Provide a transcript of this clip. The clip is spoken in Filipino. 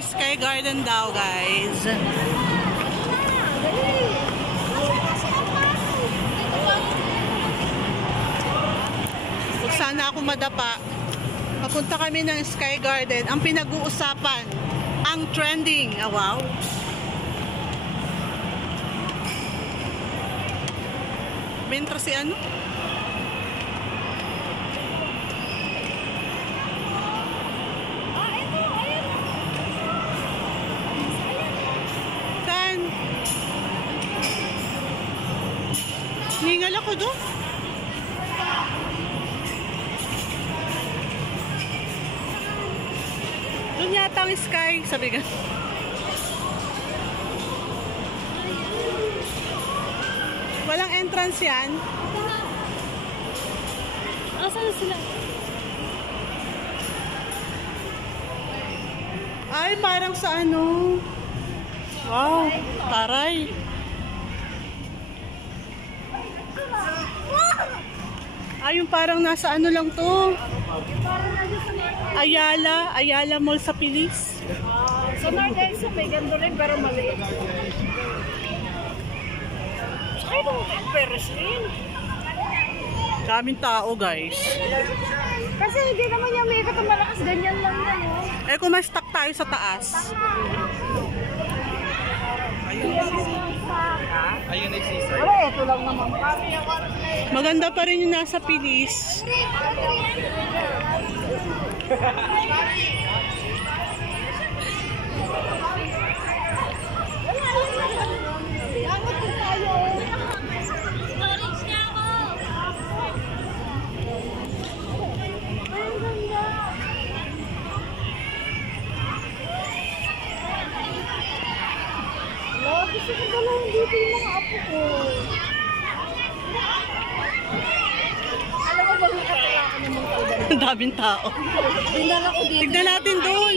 Sky Garden daw, guys. Huwag sana ako madapa. Papunta kami ng Sky Garden. Ang pinag-uusapan, ang trending. Oh, wow. Mentra si ano? Saan? Ningal ako doon. Doon yata ang Sky. Sabi ka. Walang entrance yan. Asan sila? Ay, parang sa ano. Wow, taray. Ay, yung parang nasa ano lang to. Ayala Mall sa Pilis. Sa Nordensa may gandoling pero maliit. Ay, itong Peresin. Daming tao, guys. Kasi hindi naman niya may ikot ang malakas. Ganyan lang yan, oh. Eh, kung ma-stuck tayo sa taas. Ayun ay sisay. Pero ito lang naman. Maganda pa rin yung nasa Pilis. Gusto ko dalawin dito yung mga apo ko. Alam mo ba, nakatala ka naman ko. Daming tao. Tingnan ako dito. Tignan natin doon.